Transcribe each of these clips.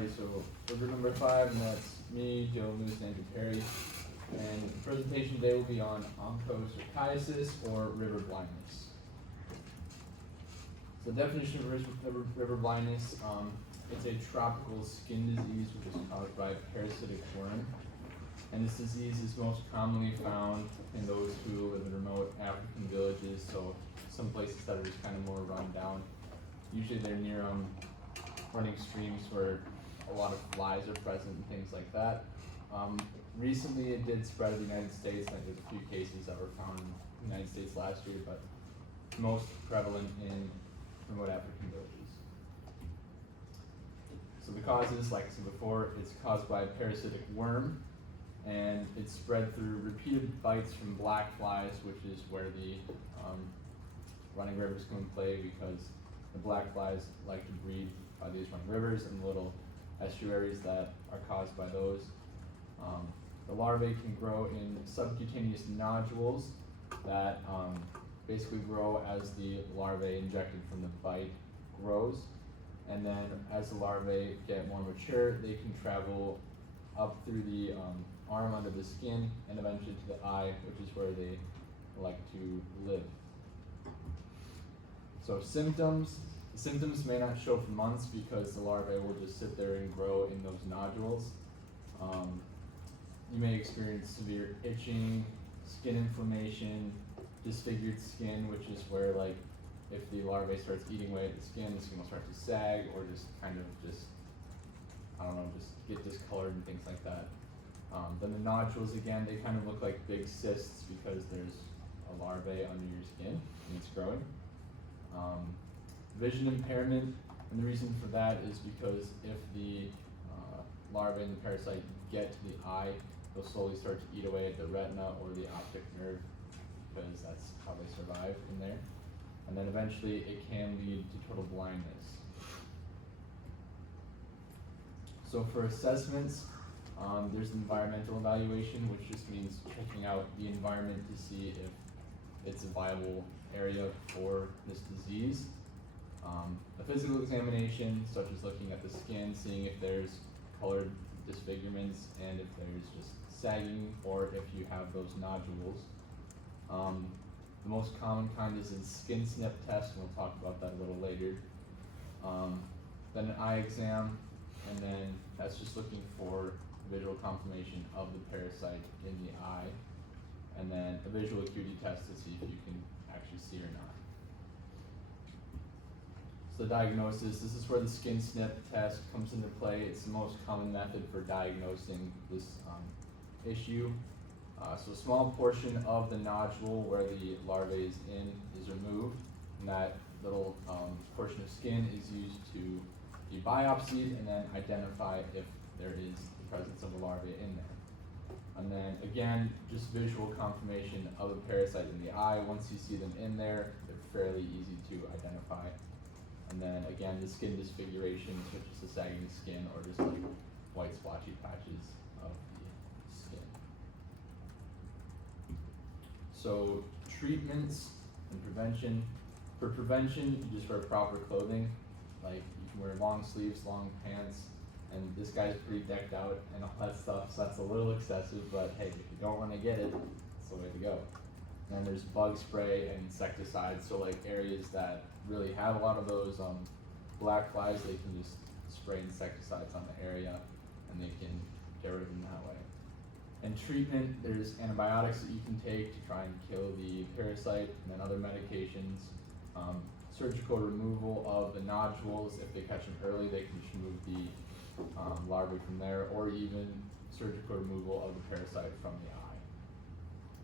Alrighty, so river number 5, and that's me, Joe, Moose, and Andrew Perry. And the presentation today will be on onchocerciasis, or river blindness. So the definition of river blindness, it's a tropical skin disease which is caused by a parasitic worm. And this disease is most commonly found in those who live in remote African villages, so some places that are just kind of more run down. Usually they're near running streams where a lot of flies are present and things like that. Recently it did spread in the United States, and there's a few cases that were found in the United States last year, but most prevalent in remote African villages. So the causes, like I said before, it's caused by a parasitic worm, and it's spread through repeated bites from black flies, which is where the running rivers come into play, because the black flies like to breed by these running rivers and the little estuaries that are caused by those. The larvae can grow in subcutaneous nodules that basically grow as the larvae injected from the bite grows. And then as the larvae get more mature, they can travel up through the arm under the skin and eventually to the eye, which is where they like to live. So symptoms may not show for months because the larvae will just sit there and grow in those nodules. You may experience severe itching, skin inflammation, disfigured skin, which is where, like, if the larvae starts eating away at the skin will start to sag or just get discolored and things like that. Then the nodules, again, they kind of look like big cysts because there's a larvae under your skin and it's growing. Vision impairment, and the reason for that is because if the larvae and the parasite get to the eye, they'll slowly start to eat away at the retina or the optic nerve, because that's how they survive in there. And then eventually it can lead to total blindness. So for assessments, there's environmental evaluation, which just means checking out the environment to see if it's a viable area for this disease. A physical examination, such as looking at the skin, seeing if there's colored disfigurements and if there's just sagging or if you have those nodules. The most common kind is a skin snip test, and we'll talk about that a little later. Then an eye exam, and then that's just looking for visual confirmation of the parasite in the eye, and then a visual acuity test to see if you can actually see or not. So diagnosis, this is where the skin snip test comes into play. It's the most common method for diagnosing this issue. So a small portion of the nodule where the larvae is in is removed, and that little portion of skin is used to be biopsied and then identify if there is the presence of a larvae in there. And then again, just visual confirmation of a parasite in the eye. Once you see them in there, they're fairly easy to identify. And then again, the skin disfigurations, which is the sagging skin or just like white splotchy patches of the skin. So treatments and prevention. For prevention, you just wear proper clothing. Like you can wear long sleeves, long pants, and this guy's pretty decked out and all that stuff, so that's a little excessive, but hey, if you don't want to get it, it's the way to go. And then there's bug spray and insecticides, so like areas that really have a lot of those black flies, they can just spray insecticides on the area and they can get rid of them that way. And treatment, there's antibiotics that you can take to try and kill the parasite, and then other medications. Surgical removal of the nodules. If they catch them early, they can just remove the larvae from there, or even surgical removal of the parasite from the eye.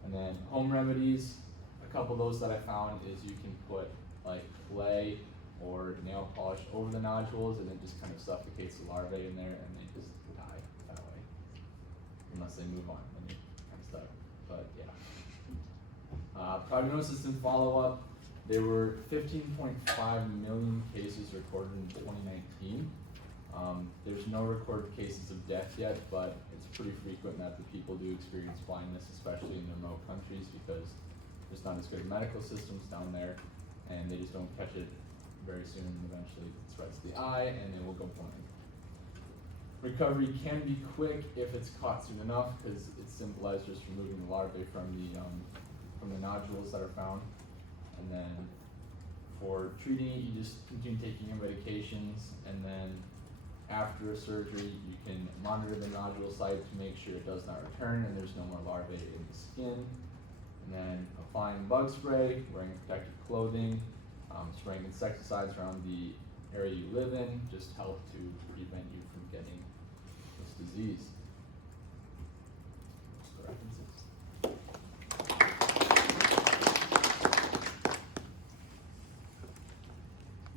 And then home remedies, a couple of those that I found is you can put like clay or nail polish over the nodules, and it just kind of suffocates the larvae in there and they just die that way. Unless they move on, then you're kind of stuck. But yeah. Prognosis and follow-up. There were 15.5 million cases recorded in 2019. There's no recorded cases of death yet, but it's pretty frequent that the people do experience blindness, especially in the remote countries, because there's not as good medical systems down there, and they just don't catch it very soon, and eventually it spreads to the eye, and they will go blind. Recovery can be quick if it's caught soon enough, because it's simple as just removing the larvae from the nodules that are found. And then for treating it, you just continue taking your medications, and then after a surgery, you can monitor the nodule site to make sure it does not return and there's no more larvae in the skin. And then applying bug spray, wearing protective clothing, spraying insecticides around the area you live in just help to prevent you from getting this disease.